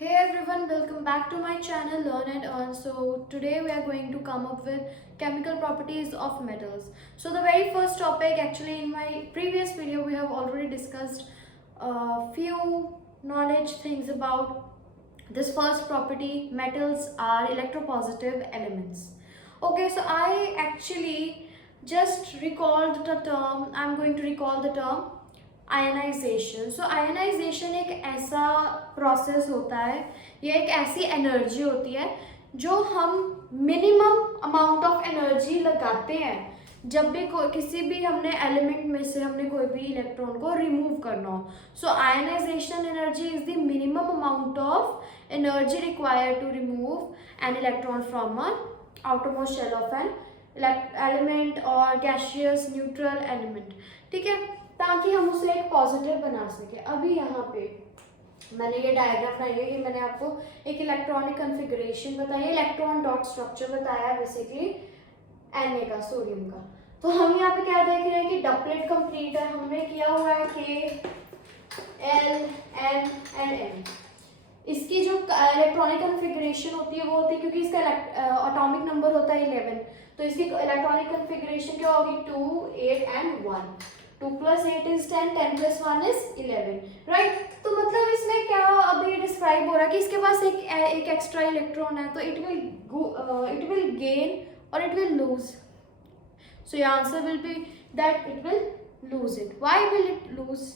Hey everyone, welcome back to my channel Learn and Earn. So today we are going to come up with chemical properties of metals. So the very first topic, actually in my previous video we have already discussed a few knowledge things about this first property. Metals are electropositive elements. Okay, so I actually just recalled the term, I'm going to recall the term ionization. So ionization एक ऐसा process होता है, ये एक ऐसी energy होती है जो हम मिनिमम अमाउंट ऑफ एनर्जी लगाते हैं जब भी किसी भी हमने एलिमेंट में से हमने कोई भी इलेक्ट्रॉन को रिमूव करना हो। So ionisation energy is the minimum amount of energy required to remove an electron from an outermost shell of an element or gaseous neutral element। ठीक है, ताकि हम उसे एक पॉजिटिव बना सके। अभी यहाँ पे मैंने ये डायग्राम बनाई है, ये मैंने आपको एक इलेक्ट्रॉनिक कन्फिग्रेशन बताई है, इलेक्ट्रॉन डॉट स्ट्रक्चर बताया बेसिकली Na का, सोडियम का। तो हम यहाँ पे क्या देख रहे हैं कि डबलेट कंप्लीट है, हमने किया हुआ है K L M and N। इसकी जो इलेक्ट्रॉनिक कन्फिग्रेशन होती है वो होती है, क्योंकि इसका एटॉमिक नंबर होता है 11, तो इसकी इलेक्ट्रॉनिक कन्फिग्रेशन क्या होगी 2 8 एंड 1। 2 + 8 is 10, 10 + 1 is 11, right. तो मतलब इसमें क्या अभी डिस्क्राइब हो रहा है कि इसके पास एक एक्स्ट्रा इलेक्ट्रॉन है, तो इट विल गेन और it will lose. So your answer will be that it will lose it. Why will it lose?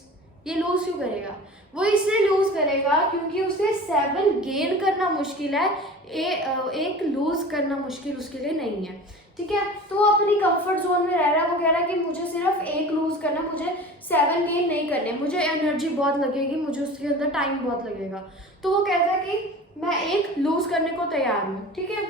ये लूज क्यों करेगा? वो इसलिए लूज करेगा क्योंकि उसे 7 गेन करना मुश्किल है, एक लूज करना मुश्किल उसके लिए नहीं है। ठीक है, तो वो अपनी कंफर्ट जोन में रह रहा है। वो कह रहा है कि मुझे सिर्फ एक लूज करना, मुझे 7 गेन नहीं करने, मुझे एनर्जी बहुत लगेगी, मुझे उसके अंदर टाइम बहुत लगेगा। तो वो कहता है कि मैं एक लूज करने को तैयार हूँ। ठीक है,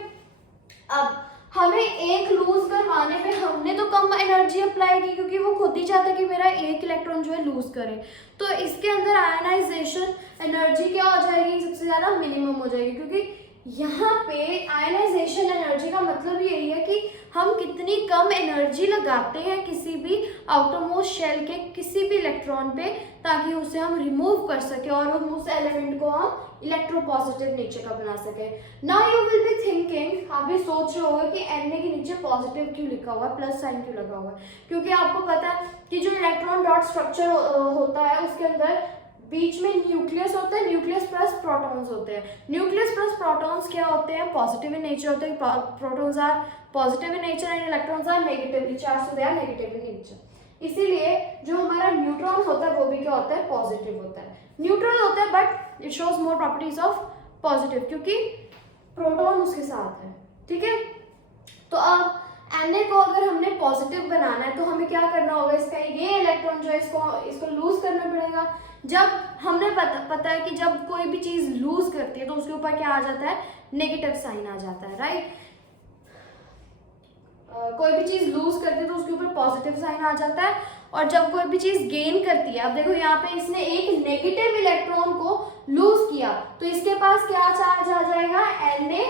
अब हमें एक लूज करवाने में हमने तो कम एनर्जी अप्लाई की, क्योंकि वो खुद ही चाहता है कि मेरा एक इलेक्ट्रॉन जो है लूज करे। तो इसके अंदर आयनाइजेशन एनर्जी क्या हो जाएगी? सबसे ज्यादा मिनिमम हो जाएगी, क्योंकि यहाँ पे आयनाइजेशन एनर्जी का मतलब यही है कि हम कितनी कम एनर्जी लगाते हैं किसी भी आउटरमोस्ट शेल के किसी भी इलेक्ट्रॉन पे, ताकि उसे हम रिमूव कर सके और हम उस एलिमेंट को हम इलेक्ट्रोपॉजिटिव नेचर का बना सके। Now you will be thinking, आप भी सोच रहे होंगे कि Na के नीचे पॉजिटिव क्यों लिखा हुआ है, प्लस साइन क्यों लगा हुआ है? क्योंकि आपको पता है कि जो इलेक्ट्रॉन डॉट स्ट्रक्चर होता है उसके अंदर बीच में न्यूक्लियस होता है, न्यूक्लियस प्लस प्रोटॉन्स होते हैं। न्यूक्लियस प्लस प्रोटॉन्स क्या होते हैं? पॉजिटिव इन नेचर होते हैं। Protons are positive in nature and electrons are negatively charge, so they are negative in nature. इसीलिए जो हमारा न्यूट्रॉन होता है वो भी क्या होता है? पॉजिटिव होता है। न्यूट्रल होता है but it shows more properties of positive, क्योंकि प्रोटॉन उसके साथ है। ठीक है, तो अब Na को अगर हमने पॉजिटिव बनाना है तो हमें क्या करना होगा? इसका ये इलेक्ट्रॉन जो है इसको लूज करना पड़ेगा। जब हमने पता है कि जब कोई भी चीज लूज करती है तो उसके ऊपर क्या आ जाता है? नेगेटिव साइन आ जाता है, राइट। कोई भी चीज लूज करती है तो उसके ऊपर पॉजिटिव साइन आ जाता है, और जब कोई भी चीज गेन करती है, अब देखो यहाँ पे इसने एक नेगेटिव इलेक्ट्रॉन को लूज किया तो इसके पास क्या चार्ज आ जाएगा? Na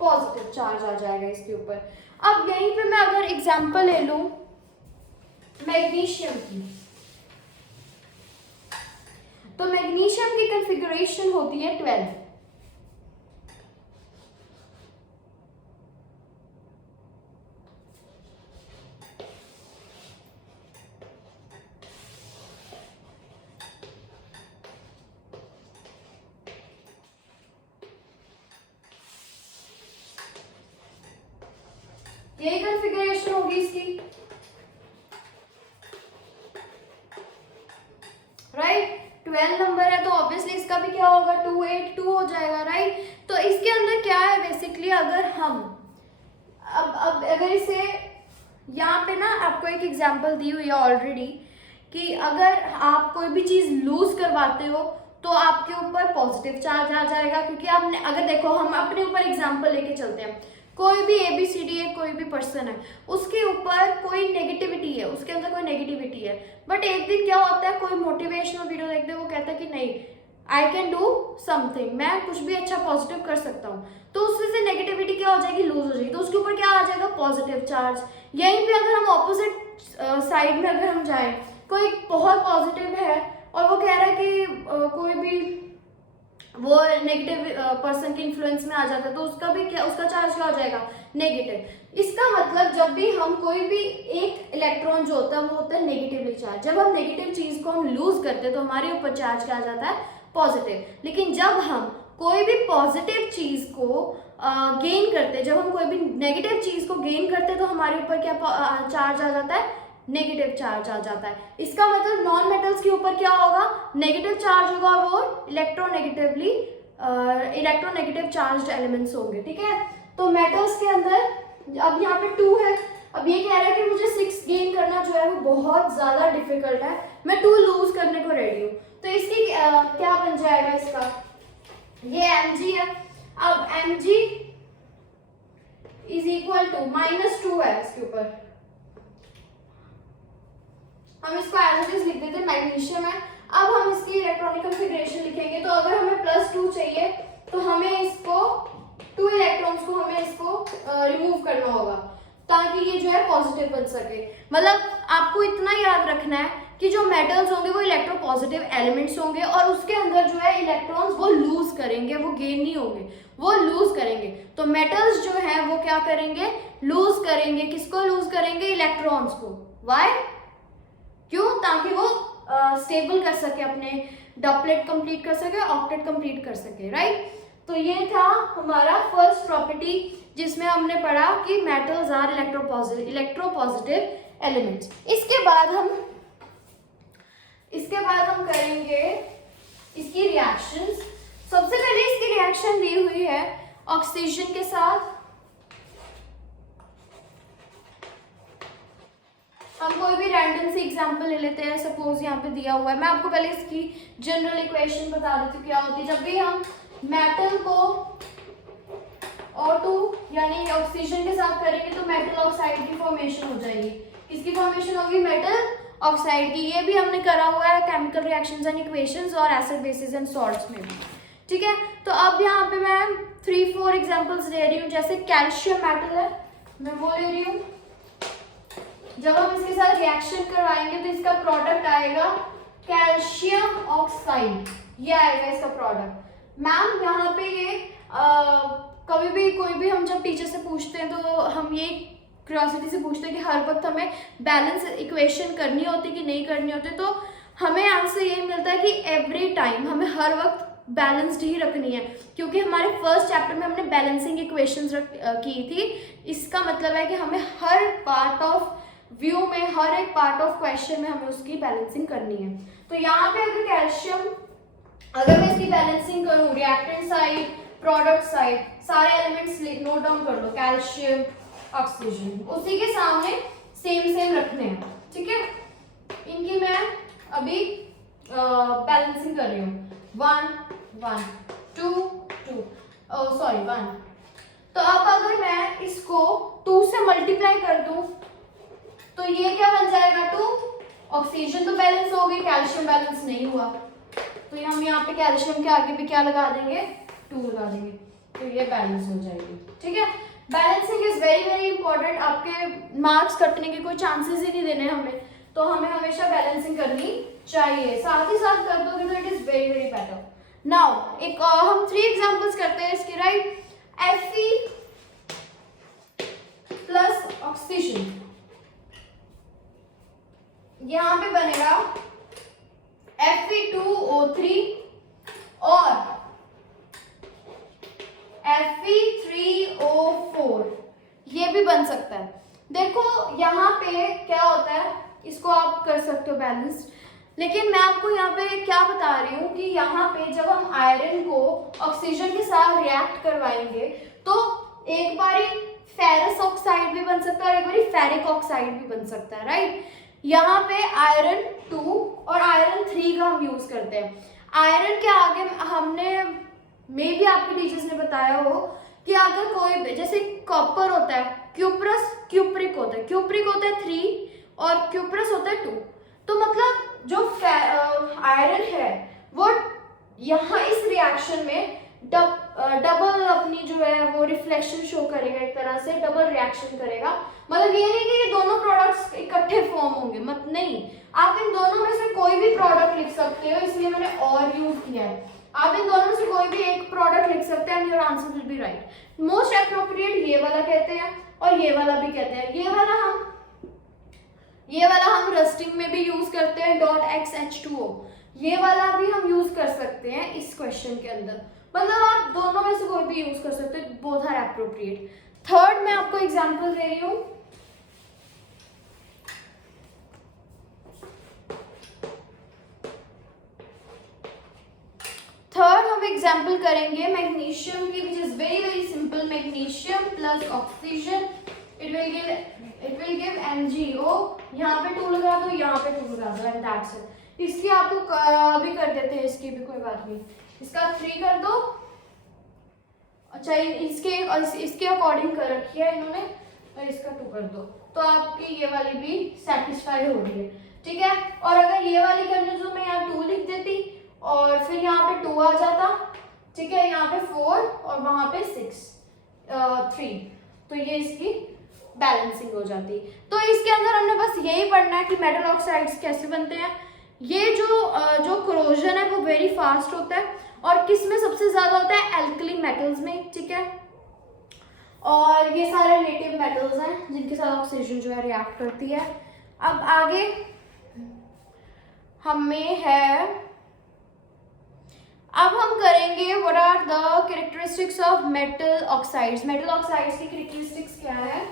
पॉजिटिव चार्ज आ जाएगा इसके ऊपर। अब यहीं पे मैं अगर एग्जांपल ले लूं मैग्नीशियम की, तो मैग्नीशियम की कॉन्फ़िगरेशन होती है 12। यही कॉन्फ़िगरेशन होगी इसकी, राइट। 12 नंबर है तो ऑब्वियसली इसका भी क्या होगा? 282 हो जाएगा, राइट। तो इसके अंदर क्या है बेसिकली, अगर हम अब अगर इसे यहाँ पे ना आपको एक एग्जांपल दी हुई है ऑलरेडी, कि अगर आप कोई भी चीज लूज करवाते हो तो आपके ऊपर पॉजिटिव चार्ज आ जाएगा, क्योंकि आपने अगर देखो हम अपने ऊपर एग्जांपल लेके चलते हैं, कोई भी ABCD है, कोई भी पर्सन है, उसके ऊपर कोई नेगेटिविटी है, उसके अंदर कोई नेगेटिविटी है, बट एक दिन क्या होता है, कोई मोटिवेशनल वीडियो देखते हैं, वो कहता है कि नहीं आई कैन डू समथिंग, मैं कुछ भी अच्छा पॉजिटिव कर सकता हूँ, तो उससे से नेगेटिविटी क्या हो जाएगी? लूज हो जाएगी, तो उसके ऊपर क्या आ जाएगा? Positive charge. यहीं पे अगर हम ऑपोजिट साइड में अगर हम जाएं, कोई बहुत पॉजिटिव है और वो कह रहा है कि कोई भी वो नेगेटिव पर्सन के इन्फ्लुएंस में आ जाता है, तो उसका भी क्या, उसका चार्ज क्या हो जाएगा, नेगेटिव। इसका मतलब जब भी हम कोई भी एक इलेक्ट्रॉन जो होता है वो होता है नेगेटिवली चार्ज। जब हम नेगेटिव चीज को हम लूज करते हैं तो हमारे ऊपर चार्ज क्या आ जाता है, पॉजिटिव। लेकिन जब हम कोई भी पॉजिटिव चीज को गेन करते हैं, जब हम कोई भी नेगेटिव चीज को गेन करते हैं तो हमारे ऊपर क्या चार्ज आ जाता है, नेगेटिव चार्ज आ जाता है। इसका मतलब नॉन मेटल्स के ऊपर क्या होगा, नेगेटिव चार्ज होगा और वो इलेक्ट्रोनेगेटिव चार्ज्ड एलिमेंट्स होंगे, ठीक है। तो मेटल्स के अंदर अब यहाँ पे 2 है, अब ये कह रहा है कि मुझे 6 गेन करना जो है वो बहुत ज्यादा डिफिकल्ट है, मैं 2 लूज करने को रेडी हूँ। तो इसकी क्या बन जाएगा इसका, ये Mg है। अब Mg इज इक्वल टू -2 है इसके ऊपर, हम इसको एज इट इज लिख देते हैं, मैग्नीशियम है। अब हम इसकी इलेक्ट्रॉनिक कॉन्फ़िगरेशन लिखेंगे, तो अगर हमें +2 चाहिए तो हमें इसको 2 इलेक्ट्रॉन्स को हमें इसको रिमूव करना होगा ताकि ये जो है पॉजिटिव बन सके। मतलब आपको इतना याद रखना है कि जो मेटल्स होंगे वो इलेक्ट्रोपॉजिटिव एलिमेंट्स होंगे और उसके अंदर जो है इलेक्ट्रॉन्स वो लूज करेंगे, वो गेन नहीं होंगे, वो लूज करेंगे। तो मेटल्स जो है वो क्या करेंगे, लूज करेंगे। किसको लूज करेंगे, इलेक्ट्रॉन्स को। व्हाई, क्यों, ताकि वो स्टेबल कर सके, अपने डबलेट कंप्लीट कर सके, ऑक्टेट कंप्लीट कर सके, राइट। तो ये था हमारा फर्स्ट प्रॉपर्टी जिसमें हमने पढ़ा कि मेटल्स आर इलेक्ट्रोपॉजिटिव एलिमेंट्स। इसके बाद हम करेंगे इसकी रिएक्शंस। सबसे पहले इसकी रिएक्शन दी हुई है ऑक्सीजन के साथ। हम कोई भी रैंडम सी एग्जांपल ले लेते हैं, सपोज यहाँ पे दिया हुआ है। मैं आपको पहले इसकी जनरल इक्वेशन बता देती हूँ क्या होती है। जब भी हम मेटल को O2 यानी ऑक्सीजन के साथ करेंगे तो मेटल ऑक्साइड की फॉर्मेशन हो जाएगी। किसकी फॉर्मेशन होगी, मेटल ऑक्साइड की। ये भी हमने करा हुआ है केमिकल रिएक्शंस एंड इक्वेशंस और एसिड बेसिस एंड सॉल्ट्स में भी, ठीक है। तो अब यहाँ पे मैं 3-4 एग्जांपल्स ले रही हूँ। जैसे कैल्शियम मेटल है, मैं वो ले रही हूँ। जब हम इसके साथ रिएक्शन करवाएंगे तो इसका प्रोडक्ट आएगा कैल्शियम ऑक्साइड, ये आएगा इसका प्रोडक्ट। मैम यहाँ पे ये कभी भी कोई भी हम जब टीचर से पूछते हैं तो हम ये क्यूरियोसिटी से पूछते हैं कि हर वक्त हमें बैलेंस इक्वेशन करनी होती कि नहीं करनी होती, तो हमें आंसर ये मिलता है कि एवरी टाइम हमें हर वक्त बैलेंस्ड ही रखनी है, क्योंकि हमारे फर्स्ट चैप्टर में हमने बैलेंसिंग इक्वेशंस की थी। इसका मतलब है कि हमें हर पार्ट ऑफ व्यू में, हर एक पार्ट ऑफ क्वेश्चन में हमें उसकी बैलेंसिंग करनी है। तो यहाँ पे अगर कैल्शियम, अगर मैं इसकी बैलेंसिंग करूँ, रिएक्टेंट साइड, प्रोडक्ट साइड, सारे एलिमेंट्स नोट डाउन कर लो, कैल्शियम, ऑक्सीजन, उसी के सामने सेम रखने हैं, ठीक है। इनकी मैं अभी बैलेंसिंग कर रही हूँ, 1 1 2 2 सॉरी 1। तो अब अगर मैं इसको 2 से मल्टीप्लाई कर दूं तो ये क्या बन जाएगा, 2। ऑक्सीजन तो बैलेंस हो गई, कैल्शियम बैलेंस नहीं हुआ, तो हम यहाँ पे कैल्शियम के आगे भी क्या लगा देंगे, 2 लगा देंगे, तो ये बैलेंस हो जाएगी, ठीक है। Balancing is very important. आपके मार्क्स कटने के कोई चांसेस ही नहीं देने हमें, तो हमें हमेशा बैलेंसिंग करनी चाहिए। साथ ही साथ कर दोगे तो it is very better. Now एक हम 3 एग्जांपल्स करते हैं इसके, राइट। Fe प्लस ऑक्सीजन, यहाँ पे बनेगा Fe2O3 और Fe3O4, ये भी बन सकता है। देखो यहाँ पे क्या होता है, इसको आप कर सकते हो बैलेंस, लेकिन मैं आपको यहाँ पे क्या बता रही हूँ कि यहाँ पे जब हम आयरन को ऑक्सीजन के साथ रिएक्ट करवाएंगे तो एक बारी फेरस ऑक्साइड भी बन सकता है और एक बारी फेरिक ऑक्साइड भी बन सकता है, राइट। यहाँ पे आयरन 2 और आयरन 3 का हम यूज करते हैं। आयरन के आगे हमने मे भी आपके टीचर्स ने बताया हो कि अगर कोई जैसे कॉपर होता है, क्यूप्रस क्यूप्रिक होता है, क्यूप्रिक होता है 3 और क्यूप्रस होता है 2, तो मतलब जो आयरन है वो यहाँ इस रिएक्शन में डबल अपनी जो है वो रिफ्लेक्शन शो करेगा, एक तरह से डबल रिएक्शन करेगा। मतलब ये नहीं कि ये दोनों प्रोडक्ट्स इकट्ठे फॉर्म होंगे, मत नहीं, आप इन दोनों में से कोई भी प्रोडक्ट लिख सकते हो, इसलिए मैंने और यूज किया है। आप इन दोनों में से कोई भी एक प्रोडक्ट लिख सकते हैं and your answer will B right. Most appropriate ये वाला कहते हैं और ये वाला भी कहते हैं। ये वाला हम रस्टिंग में भी यूज करते हैं, .XH2O। ये वाला भी हम यूज कर सकते हैं इस क्वेश्चन के अंदर, मतलब आप दोनों में से कोई भी यूज कर सकते हैं, बोथ आर एप्रोप्रिएट। थर्ड मैं आपको एग्जांपल दे रही हूँ। थर्ड हम एग्जांपल करेंगे मैग्नीशियम की, which is very very simple. Magnesium plus oxygen, it will give MgO। यहाँ पे 2 लगा दो, यहाँ पे 2 लगा दो एंड दैट्स इट। इसकी आपको भी कर देते हैं, इसकी भी कोई बात नहीं, इसका 3 कर दो। अच्छा इसके अकॉर्डिंग कर रखी है इन्होंने, और इसका 2 कर दो, तो आपकी ये वाली भी सेटिस्फाई हो रही है, ठीक है। और अगर ये वाली करनी तो मैं यहाँ 2 लिख देती और फिर यहाँ पे 2 आ जाता, ठीक है, यहाँ पे 4 और वहां पे 3, तो ये इसकी बैलेंसिंग हो जाती। तो इसके अंदर हमने बस यही पढ़ना है कि मेटल ऑक्साइड्स कैसे बनते हैं। ये जो कोरोजन है वो वेरी फास्ट होता है, और किस में सबसे ज्यादा होता है, एल्कली मेटल्स में, ठीक है। और ये सारे रिलेटिव मेटल्स हैं जिनके साथ ऑक्सीजन जो है रिएक्ट करती है। अब आगे हमें है, अब हम करेंगे what are the characteristics of metal oxides. Metal oxides की कैरेक्टरिस्टिक्स क्या है।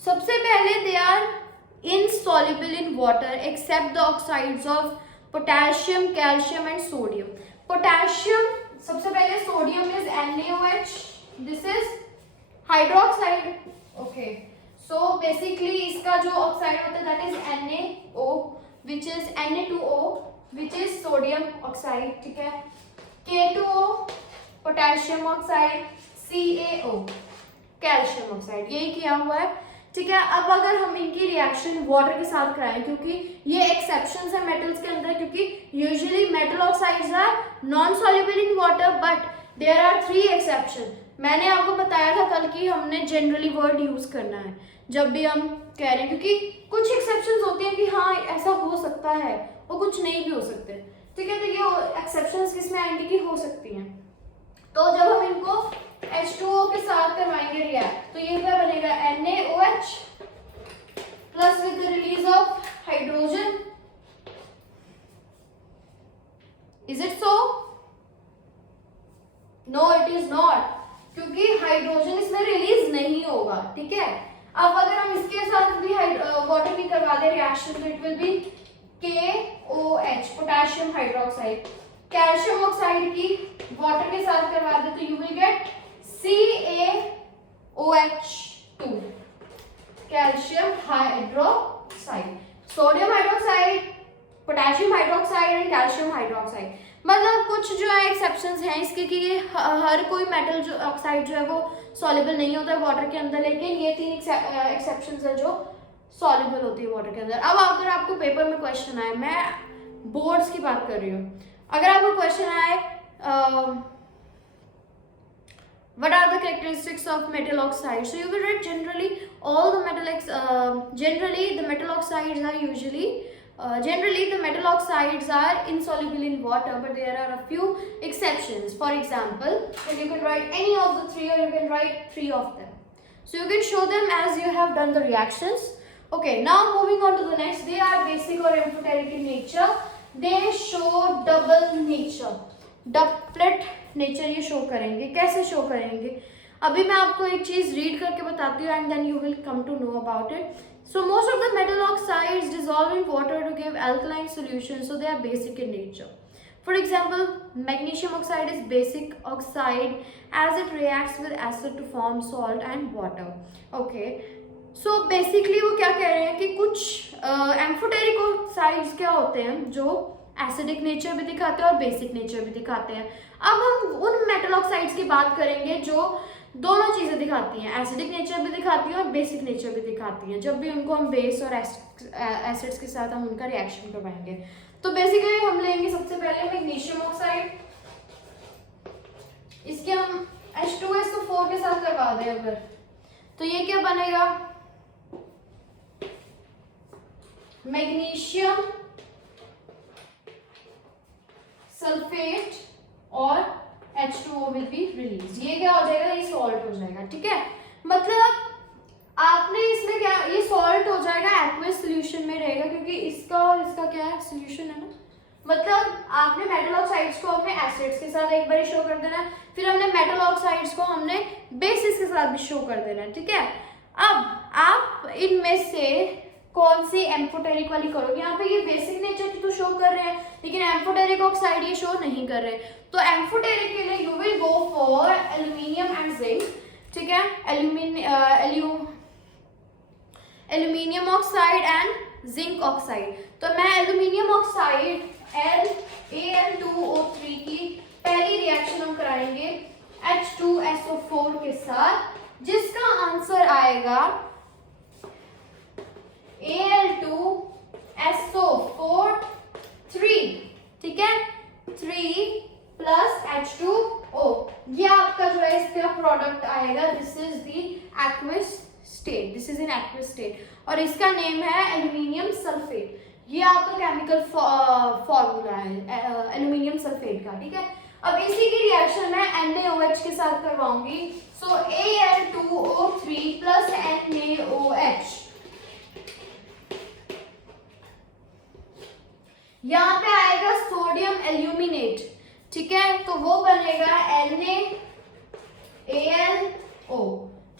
सबसे पहले they are insoluble in water except the oxides of potassium, calcium and sodium. Potassium, सबसे पहले sodium is NaOH, this is hydroxide, okay. So basically इसका जो oxide होता है that is NaO, which is Na2O, which is sodium oxide, ठीक है। K2O potassium oxide, CaO calcium oxide, यही किया हुआ है, ठीक है। अब अगर हम इनकी रिएक्शन वाटर के साथ कराएं, क्योंकि ये एक्सेप्शंस है मेटल्स के अंदर, क्योंकि usually metal oxides are non soluble in water, but there are 3 exception. मैंने आपको बताया था कल कि हमने जनरली वर्ड यूज करना है जब भी हम कह रहे हैं, क्योंकि कुछ एक्सेप्शंस होते हैं कि हाँ ऐसा हो सकता है, वो कुछ नहीं भी हो सकते, ठीक है। तो ये एक्सेप्शंस किसमें आएंगे कि हो सकती हैं। तो जब हम इनको H2O के साथ करवाएंगे रिएक्ट, तो ये क्या बनेगा, NaOH plus with the release of hydrogen. Is it so? No it is not, क्योंकि हाइड्रोजन इसमें रिलीज नहीं होगा, ठीक है। अब अगर हम इसके साथ भी वाटर की करवा दे रिएक्शन, तो it will be KOH potassium hydroxide. Calcium oxide की वाटर के साथ करवा दे तो you will get CaOH2 calcium hydroxide. Sodium hydroxide, potassium hydroxide and calcium hydroxide, मतलब कुछ जो है एक्सेप्शंस हैं इसके कि हर कोई मेटल जो ऑक्साइड जो है वो सॉल्युबल नहीं होता है वाटर के अंदर, लेकिन ये 3 एक्सेप्शंस है जो सॉल्युबल होती है वाटर के अंदर। अब अगर आपको पेपर में क्वेश्चन आए, मैं बोर्ड्स की बात कर रही हूँ, अगर आपको क्वेश्चन आए what are the characteristics of metal oxides, so you will write generally all the generally the metal oxides are generally the metal oxides are insoluble in water, but there are a few exceptions. For example, you can write any of the 3 or you can write 3 of them, so you can show them as you have done the reactions. Okay, now moving on to the next, they are basic or amphoteric in nature, they show double nature, doublet nature ये show करेंगे। कैसे show करेंगे, अभी मैं आपको एक चीज read करके बताती हूँ and then you will come to know about it. So most of the metal oxides dissolve in water to give alkaline solution, so they are basic in nature. For example, magnesium oxide is basic oxide as it reacts with acid to form salt and water. Okay, so basically वो क्या कह रहे हैं कि कुछ amphoteric oxides क्या होते हैं जो एसिडिक नेचर भी दिखाते हैं और बेसिक नेचर भी दिखाते हैं। अब हम उन मेटल ऑक्साइड्स की बात करेंगे जो दोनों चीजें दिखाती हैं, एसिडिक नेचर भी दिखाती हैं और बेसिक नेचर भी दिखाती हैं, जब भी उनको हम बेस और एसिड्स के साथ हम उनका रिएक्शन करवाएंगे। तो बेसिकली हम लेंगे सबसे पहले मैग्नीशियम ऑक्साइड, इसके हम H2SO4 के साथ करवा दें अगर, तो ये क्या बनेगा, मैग्नीशियम सल्फेट और H2O विल बी रिलीज। ये क्या हो जाएगा, ये सॉल्ट हो जाएगा। ठीक है, मतलब आपने इसमें क्या, ये सॉल्ट हो जाएगा, एक्वस सॉल्यूशन में रहेगा, क्योंकि इसका और इसका क्या है, सॉल्यूशन है ना। मतलब आपने मेटल ऑक्साइड्स को अपने एसिड्स के साथ एक बार शो कर देना है, फिर हमने मेटल ऑक्साइड्स को हमने बेसिस के साथ भी शो कर देना है। ठीक है, अब आप इनमें से कौन सी एम्फोटेरिक वाली करोगे। यहाँ पे ये बेसिक नेचर की तो शो कर रहे हैं, लेकिन एम्फोटेरिक ऑक्साइड ये शो नहीं कर रहे। तो एम्फोटेरिक के लिए you will go for aluminium and zinc. ठीक है, aluminium oxide and zinc oxide. तो मैं एल्यूमिनियम ऑक्साइड Al2O3 की पहली रिएक्शन हम कराएंगे H2SO4 के साथ, जिसका आंसर आएगा Al2SO4 3। ठीक है, 3 प्लस H2O, ये आपका जो है इसका प्रोडक्ट आएगा। This is the aqueous state, this is in aqueous state, और इसका नेम है एल्यूमिनियम सल्फेट। ये आपका केमिकल फॉर्मूला है एल्यूमिनियम सल्फेट का। ठीक है, अब इसी की रिएक्शन मैं NaOH के साथ करवाऊंगी। सो Al2O3 प्लस NaOH, यहाँ पे आएगा सोडियम एल्यूमिनेट। ठीक है, तो वो बनेगा NaAlO।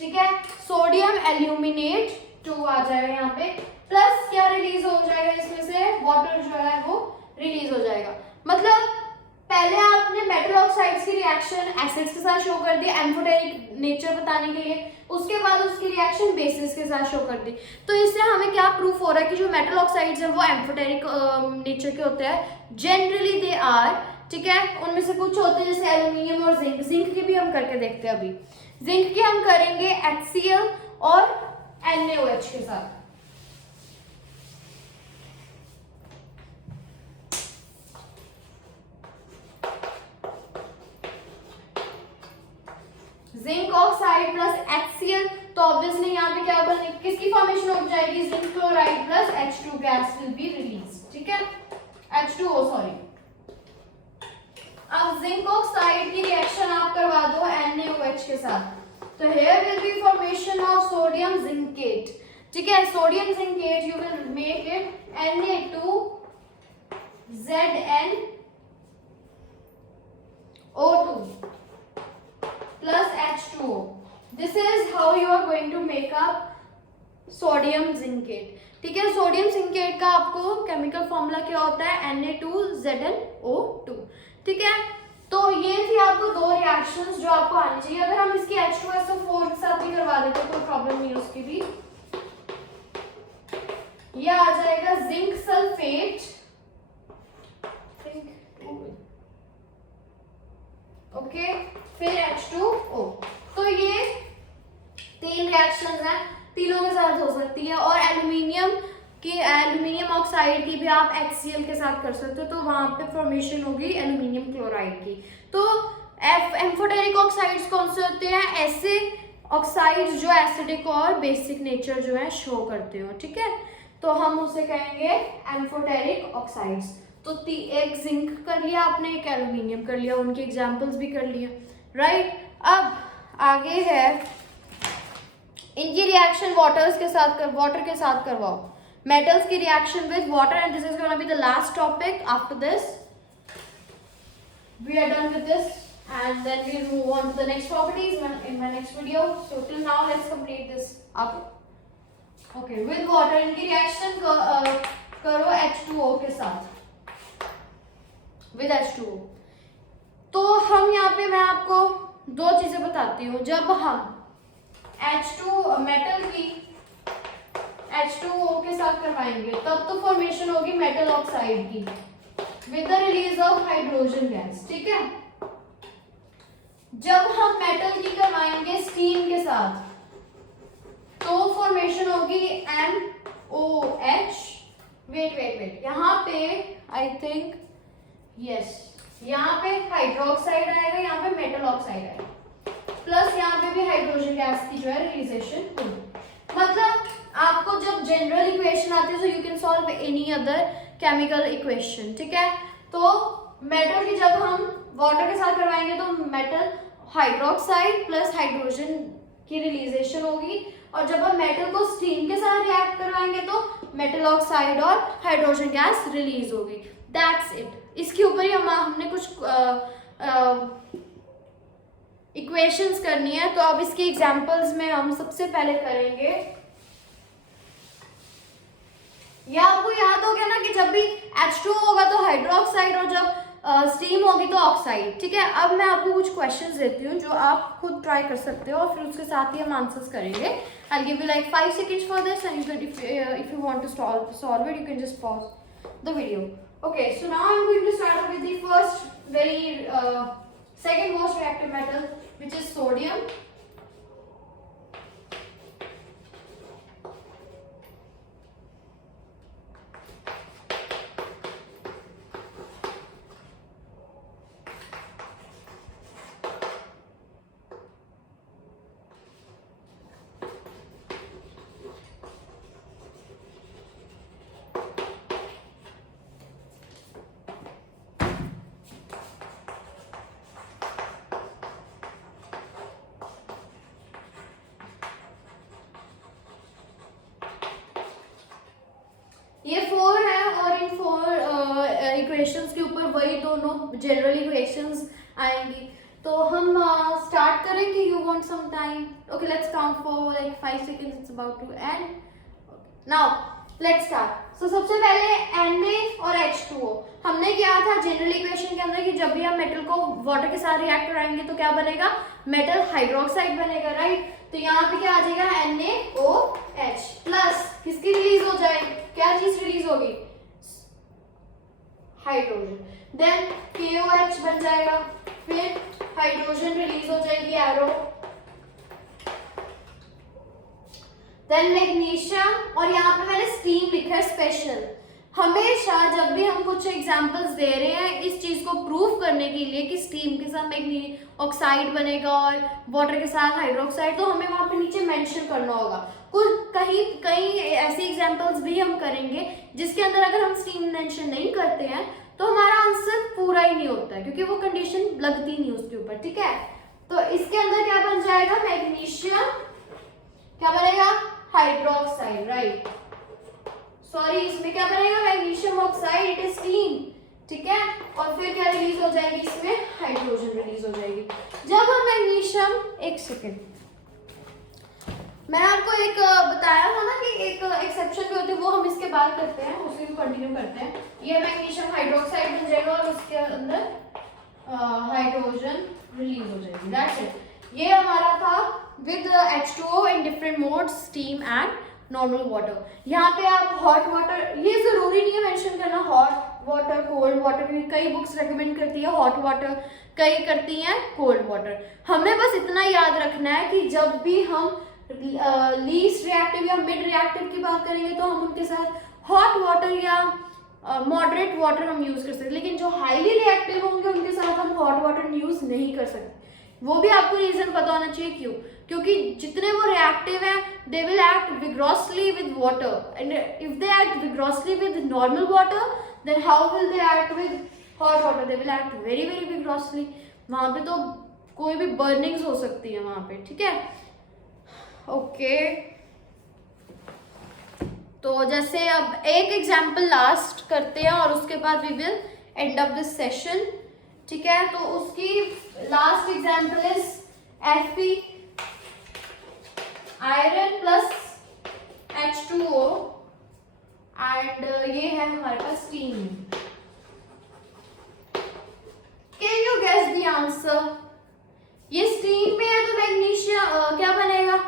ठीक है, सोडियम एल्यूमिनेट 2 आ जाएगा यहाँ पे, प्लस क्या रिलीज हो जाएगा इसमें से, वाटर जो है वो रिलीज हो जाएगा। मतलब पहले आपने मेटल ऑक्साइड्स की रिएक्शन एसिड्स के साथ शो कर दी एम्फोटेरिक नेचर बताने के लिए, उसके बाद उसकी रिएक्शन बेसिस के साथ शो कर दी। तो इससे हमें क्या प्रूफ हो रहा है कि जो मेटल ऑक्साइड्स है वो एम्फोटेरिक नेचर के होते हैं, जनरली दे आर। ठीक है, उनमें से कुछ होते हैं जैसे एल्यूमिनियम और जिंक। जिंक की भी हम करके देखते हैं अभी। जिंक की हम करेंगे HCl और NaOH के साथ। जिंक ऑक्साइड प्लस HCl, तो ऑब्वियसली यहाँ पे क्या बने, किसकी फॉर्मेशन हो जाएगी, zinc chloride plus H2 gas will be release. ठीक है, H2O सॉरी। अब जिंक ऑक्साइड की रिएक्शन आप करवा दो NaOH के साथ, तो here will be formation of sodium zincate। ठीक है, sodium zincate you will make it Na2ZnO2 plus H2O। This is how you are going to make up sodium zincate। ठीक है, सोडियम जिंकेट का आपको केमिकल फॉर्मूला क्या होता है, Na2ZnO2। ठीक है, तो ये थी आपको दो रिएक्शंस जो आपको आनी चाहिए। अगर हम इसकी H2SO4 के साथ भी करवा देते तो कोई प्रॉब्लम नहीं है उसकी भी। ये आ जाएगा जिंक सल्फेट, ओके, फिर H2O। तो ये 3 रिएक्शंस हैं, तीनों के साथ हो सकती है। और एल्यूमिनियम ऑक्साइड की भी आप HCl के साथ कर सकते हो, तो वहां पे फॉर्मेशन होगी एल्यूमिनियम क्लोराइड की। तो एम्फोटेरिक ऑक्साइड्स कौन से होते हैं, ऐसे ऑक्साइड्स जो एसिडिक और बेसिक नेचर जो है शो करते हो। ठीक है, तो हम उसे कहेंगे एम्फोटेरिक ऑक्साइड्स। तो एक जिंक कर लिया आपने, एक एल्यूमिनियम कर लिया, उनके एग्जाम्पल्स भी कर लिया, राइट। अब आगे है इनकी रिएक्शन वाटर के साथ करवाओ, metals की reaction with water, and this is going to be the last topic. After this we are done with this, and then we'll move on to the next properties in my next video. So till now let's complete this up. Okay, with water इनकी reaction करो H2O के साथ, with H2O। तो हम यहाँ पे मैं आपको दो चीजें बताती हूँ। जब हम H2 मेटल की H2O के साथ करवाएंगे तब तो फॉर्मेशन होगी मेटल ऑक्साइड की with the release of hydrogen gas. ठीक है, जब हम मेटल की करवाएंगे स्टीम के साथ तो फॉर्मेशन होगी MOH। वेट यहाँ पे आई थिंक यस यहाँ पे हाइड्रोक्साइड आएगा, यहाँ पे मेटल ऑक्साइड आएगा, प्लस यहाँ पे भी हाइड्रोजन गैस की जो है रिलीजेशन होगी। मतलब आपको जब जनरल इक्वेशन आती है, so you can solve any other chemical equation, ठीक है। तो मेटल की जब हम वाटर के साथ करवाएंगे तो मेटल हाइड्रोक्साइड प्लस हाइड्रोजन की रिलीजेशन होगी, और जब हम मेटल को स्टीम के साथ रिएक्ट करवाएंगे तो मेटल ऑक्साइड और हाइड्रोजन गैस रिलीज होगी। That's it. इसके ऊपर ही हमने कुछ इक्वेशंस करनी है। तो अब इसके एग्जांपल्स में हम सबसे पहले करेंगे, या आपको याद हो गया ना कि जब भी H2O होगा तो हाइड्रोक्साइड, और जब स्टीम होगी तो ऑक्साइड, ठीक है। अब मैं आपको कुछ क्वेश्चंस देती हूँ जो आप खुद ट्राई कर सकते हो, और फिर उसके साथ ही हम आंसर्स करेंगे। I give you like 5 seconds for this, and if you want to solve it you can just pause the video. Okay, so now I'm going to start with the first second most reactive metal, which is sodium. ये 4 है, और इन 4 equations के ऊपर वही दोनों general equations आएंगी। तो हम स्टार्ट करेंगे। You want some time? Okay, let's count for like 5 seconds. It's about to end. Now let's start. So सबसे पहले Na और H2O हमने किया था जनरल इक्वेशन के अंदर कि जब भी हम मेटल को वाटर के साथ रिएक्ट कराएंगे तो क्या बनेगा? मेटल हाइड्रोक्साइड बनेगा, राइट। तो यहाँ पे क्या आ जाएगा? NaOH प्लस किसकी रिलीज हो जाएगी? क्या चीज रिलीज होगी? हाइड्रोजन। देन KOH बन जाएगा, फिर हाइड्रोजन रिलीज हो जाएगी, एरो। देन मैग्नीशियम, और यहाँ पे मैंने स्टीम लिखा है स्पेशल। हमेशा जब भी हम कुछ एग्जांपल्स दे रहे हैं इस चीज को प्रूव करने के लिए कि स्टीम के साथ मैग्नीशियम ऑक्साइड बनेगा और वाटर के साथ हाइड्रोक्साइड, तो हमें वहां पे नीचे मेंशन करना होगा। कुछ कहीं ऐसे एग्जांपल्स भी हम करेंगे जिसके अंदर अगर हम स्टीम मेंशन नहीं करते हैं तो हमारा आंसर पूरा ही नहीं होता है, क्योंकि वो कंडीशन लगती नहीं उसके ऊपर, ठीक है। तो इसके अंदर क्या बन जाएगा? मैग्नीशियम क्या बनेगा? Hydroxide, right. सॉरी, इसमें क्या बनेगा? Magnesium oxide, it is steam, ठीक है। और फिर क्या रिलीज हो जाएगी? इसमें हाइड्रोजन रिलीज हो जाएगी। जब हम मैग्नीशियम, एक सेकेंड, मैं आपको एक बताया था ना कि एक एक्सेप्शन भी होती है, वो हम इसके बाद करते हैं, उसे भी कंटिन्यू करते हैं। ये मैग्नीशियम हाइड्रोक्साइड बन जाएगा और उसके अंदर हाइड्रोजन रिलीज हो जाएगी, दैट्स इट। ये हमारा था with H2O in different modes, steam and normal water. यहाँ पे आप हॉट वाटर, ये जरूरी नहीं है मेंशन करना हॉट वाटर, कोल्ड वाटर, क्योंकि कई बुक्स रेकमेंड करती है हॉट वाटर, कई करती हैं कोल्ड वाटर। हमें बस इतना याद रखना है कि जब भी हम लीस्ट रिएक्टिव या मिड रिएक्टिव की बात करेंगे तो हम उनके साथ हॉट वाटर या मॉडरेट वाटर हम यूज कर सकते हैं, लेकिन जो हाईली रिएक्टिव होंगे उनके साथ हम हॉट वाटर यूज नहीं कर सकते। वो भी आपको रीजन पता होना चाहिए क्यों, क्योंकि जितने वो रिएक्टिव हैं they will act vigorously with water, and if they act vigorously with normal water then how will they act with hot water? They will act very very vigorously. वहां पे तो कोई भी बर्निंग्स हो सकती है वहां पे, ठीक है। ओके, तो जैसे अब एक एग्जाम्पल लास्ट करते हैं और उसके बाद we will end up this session, ठीक है। तो उसकी last example is Fe, iron plus H2O, and ये है हमारे पास steam. Can you guess the answer? ये स्टीम में है तो मैग्नीशियम क्या बनेगा?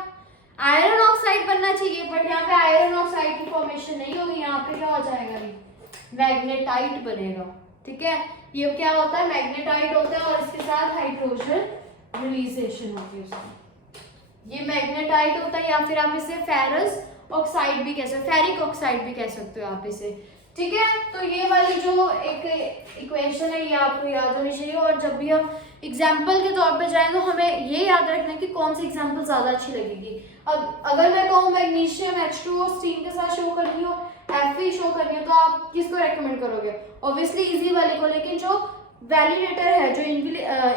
आयरन ऑक्साइड बनना चाहिए, बट यहाँ पे आयरन ऑक्साइड की फॉर्मेशन नहीं होगी। यहाँ पे क्या हो जाएगा? मैग्नेटाइट बनेगा, ठीक है। ये क्या होता है? मैग्नेटाइट होता है और इसके साथ हाइड्रोजन रिलीजेशन होती है उसमें। ये मैग्नेटाइट होता है, या फिर आप इसे फेरस ऑक्साइड भी कह सकते हो, फेरिक ऑक्साइड भी कह सकते हो आप इसे, ठीक है, तो ये वाली जो एक इक्वेशन है ये आपको याद होनी चाहिए, और जब भी हम एग्जाम्पल के तौर पे जाएं तो हमें ये याद रखना है कि कौन सी एग्जाम्पल ज्यादा अच्छी लगेगी। अब अगर मैं कहूँ मैग्नीशियम H2O स्टीम के साथ शो करनी हो, Fe शो करनी हो, तो आप किसको रेकमेंड करोगे? ऑब्वियसली इजी वाले को, लेकिन जो वैलिडेटर है, जो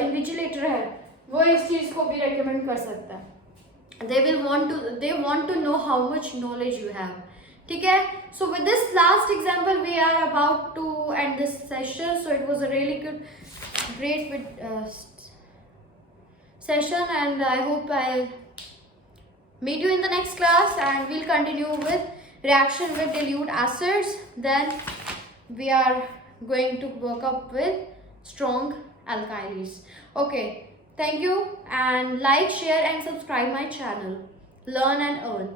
इन्विजिलेटर है, वो इस चीज को भी रेकमेंड कर सकता है। they want to know how much knowledge you have, ठीक है। So with this last example we are about to end this session. So it was a really great session, and I hope I'll meet you in the next class, and we'll continue with reaction with dilute acids. Then we are going to work up with strong alkalis. Okay, thank you, and like, share and subscribe my channel. Learn and earn.